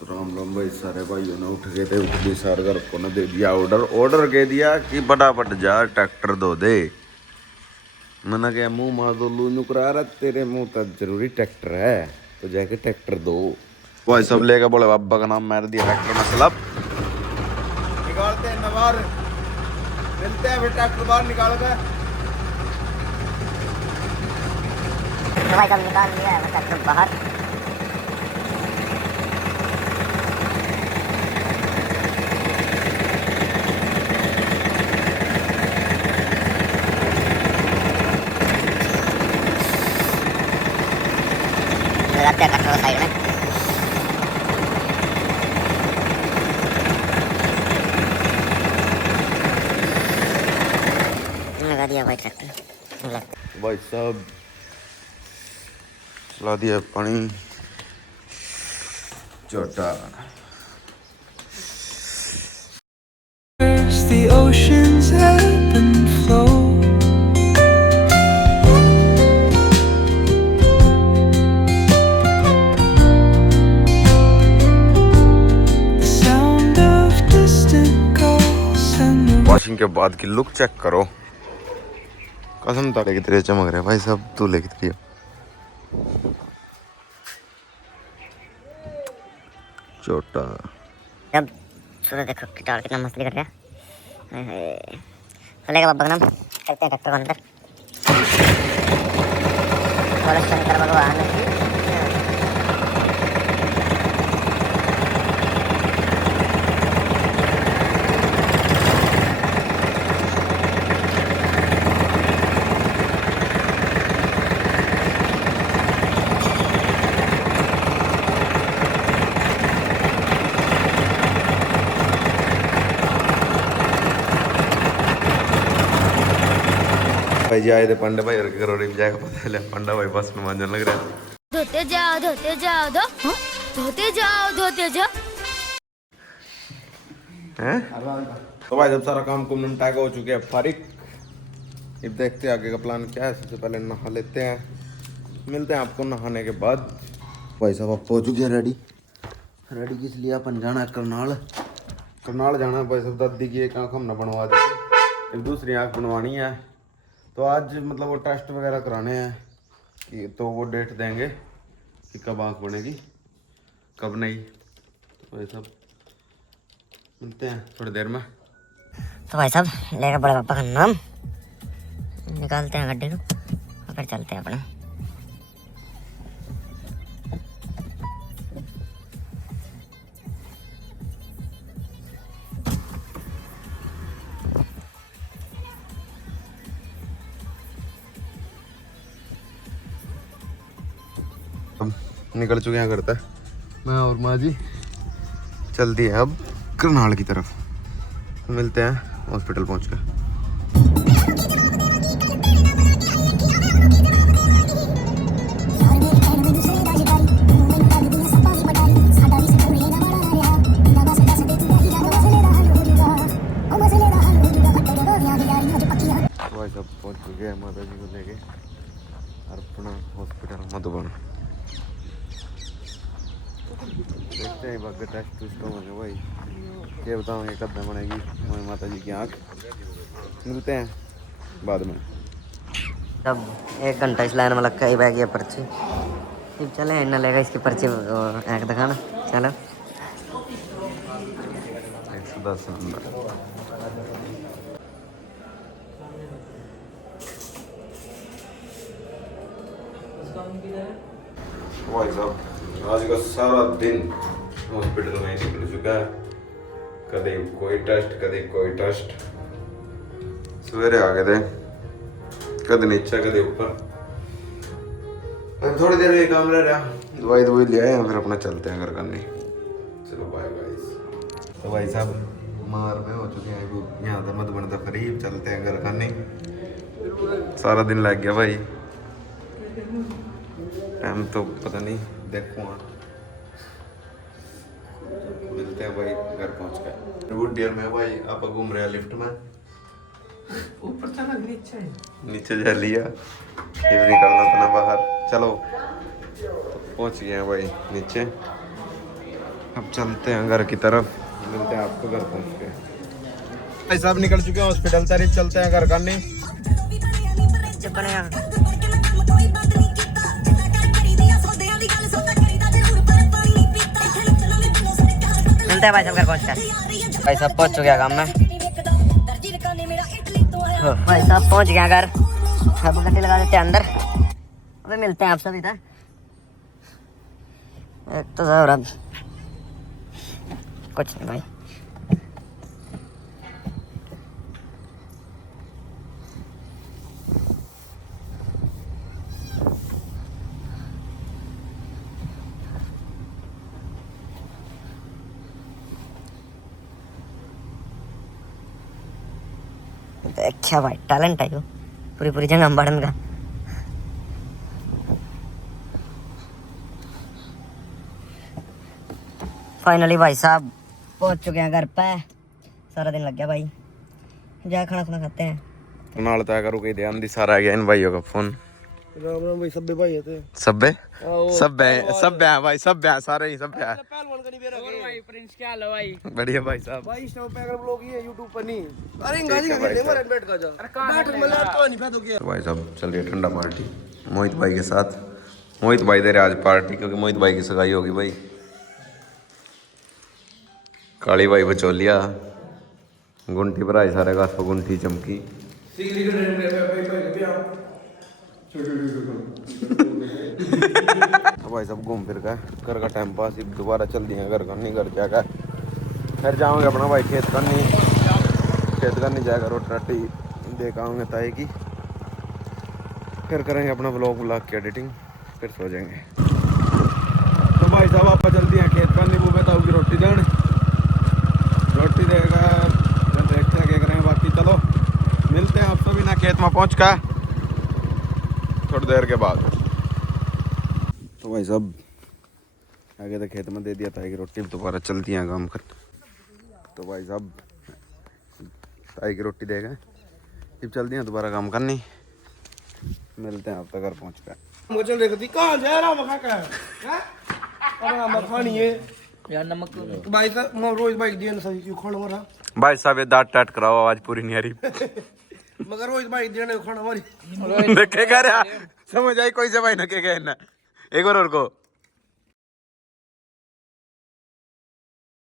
तो राम राम भाई, सारे भाइयों ने उठ गए थे। उठ गए सारे घर को ने दे दिया ऑर्डर कह दिया कि फटाफट जा ट्रैक्टर धो दे। मैंने क्या मुंह मार दो लू नुकरा रहा तेरे मुंह तक जरूरी ट्रैक्टर है तो जाके ट्रैक्टर दो। भाई सब लेके बोले बाबा का नाम मार दिया ट्रैक्टर में सलब निकालते हैं नवार मिलते हैं फिर ट्रैक्टर बाहर निकाल कर। भाई सब निकाल लिया है ट्रैक्टर बाहर। लगाते हैं ट्रैक्टर साइड में। लगा दिया भाई ट्रैक्टर। भाई साहब चला दिया पानी छोटा। The oceans ebb and flow. The sound of distant gulls and the washing के बाद की लुक चेक करो, कसम तारे की तरह चमक रहे भाई साहब। तू लेके तेरी छोटा अब सूरज देखो गिटार कितना मस्त कर रहा है। चलेगा बाबा का नाम करते हैं ट्रैक्टर को अंदर। बोले शंकर भगवान की भाई जी आए थे पंडा भाई और करोड़ी में जाएगा पता चला पंडा भाई बस में मांझन लग रहा है। धोते जाओ धोते जाओ धोते जाओ हैं? तो भाई जब सारा काम कुम निपटा के हो चुके हैं फारिग, अब देखते हैं आगे का प्लान क्या है। सबसे पहले नहा लेते हैं, मिलते हैं आपको नहाने के बाद। भाई साहब आप हो चुके हैं रेडी किस लिए? अपन जाना है करनाल जाना है भाई साहब। दादी की एक आँख हमने बनवा दी, एक दूसरी आँख बनवानी है। तो आज मतलब वो टेस्ट वगैरह कराने हैं कि तो वो डेट देंगे कि कब आँख बनेगी कब नहीं। तो भाई साहब मिलते हैं थोड़ी देर में। तो भाई साहब लेकर बड़े पापा का नाम निकालते हैं गड्ढे को और फिर चलते हैं अपना। हम निकल चुके हैं घर तक, मैं और माँ जी चल दिए अब करनाल की तरफ। तो मिलते हैं हॉस्पिटल पहुँच कर। भाई सब पहुँच चुके हैं माता जी को लेके अर्पणा हॉस्पिटल मधुबन। देखते हैं बाकी टेस्ट टूस्ट होंगे भाई, ये बताऊँगे कब में बनेगी मोई माता जी की आँख। मिलते हैं बाद में। तब 1 घंटा इस लाइन में लग के बैग ये पर्ची अब चले इन्ना लेगा इसकी पर्ची आँख दिखाना। चलो 110 नंबर। भाई साहब आज का सारा दिन हॉस्पिटल में ही निकल चुका है, कभी कोई टेस्ट। सवेरे आ गए थे, कभी नीचे कभी ऊपर। थोड़ी देर में काम रह रहा, दवाई ले आए फिर अपना चलते हैं घर करने। चलो बाय गाइस। तो भाई साहब मार में हो चुके हैं, यहाँ था मधुबन था करीब, चलते हैं घर करने। सारा दिन लग गया भाई, टाइम तो पता नहीं देखो। मिलते हैं भाई घर पहुंच कर। गुड डियर में भाई आप घूम रहे हैं लिफ्ट में, ऊपर चला नीचे जा लिया, ये भी निकलना था ना बाहर। चलो तो पहुंच गए हैं भाई नीचे। अब चलते हैं घर की तरफ, मिलते हैं आपको घर पहुंच के। भाई साहब निकल चुके हैं हॉस्पिटल तारीफ, चलते हैं घर करने। मिलते हैं भाई साहब घर पहुंच कर। भाई साहब पहुंच चुके हैं काम में। भाई साहब पहुंच गया घर, अब गड्डी लगा देते हैं अंदर। अबे मिलते हैं आप सभी था। एक तो सौरभ कुछ नहीं भाई। अच्छा भाई टैलेंट है यो, पूरी पूरी जगह बढ़न का। फाइनली भाई साहब पहुंच चुके हैं घर पे। सारा दिन लग गया भाई, जा खाना खाना खाते हैं। नाल तय करो कहीं ध्यान दी सारा आ गया इन भाइयों का फोन। राम राम भाई, सब्बे भाई थे। सब्बे सब्बे सब्बे हैं भाई, सब्बे हैं सारे ही सब्बे हैं। पहलवान का नहीं बेरा और भाई प्रिंस क्या हाल है भाई? बढ़िया भाई साहब। भाई इस टाइम पे अगर ब्लॉग ही है YouTube पर नहीं। अरे गाड़ी का खेलने मरे बैठ का जा। अरे बैठ मतलब तो नहीं बैठ हो गया। तो भाई साहब चल रही है ठंडा पार्टी मोहित भाई के साथ। मोहित भाई दे रहे आज पार्टी, क्योंकि मोहित भाई की सगाई होगी भाई। काली भाई बचोलिया गुंठी पर आई, सारे का गुंठी चमकी। तो भाई सब घूम फिर गए, घर का टाइम पास ही दोबारा चल दिया घर करनी। घर जाकर फिर जाओगे अपना भाई खेत करनी जाएगा, रोटी राटी देख आऊँगे ताई की, फिर करेंगे अपना व्लॉग की एडिटिंग, फिर सो जाएंगे। तो भाई साहब आप चलती हैं खेत करनी, वो बताओ की रोटी देने, रोटी देगा फिर देखते हैं क्या करेंगे। बाकी चलो मिलते हैं आप सभी ना खेत में पहुँच कर थोड़ी देर के बाद। तो भाई साहब आगे तो खेत में दे दिया ताई की रोटी, दोबारा चलती हैं काम कर। तो भाई साहब ताई की रोटी दे गए, जब चलती हैं दोबारा काम करनी। मिलते हैं आप तक घर पहुँच कर। मुझे चल रही थी कहाँ जा रहा मखा का है? अरे मखा नहीं है यार, नमक भाई साहब मैं रोज बाइक दिया ना सही क्यों खाना मरा। भाई साहब ये दांत टाट कराओ, आवाज पूरी नहीं आ रही। मगर रोज बाइक दिया ना खाना मारी देखे कर समझ आई कोई से भाई ना के गए ना एक और को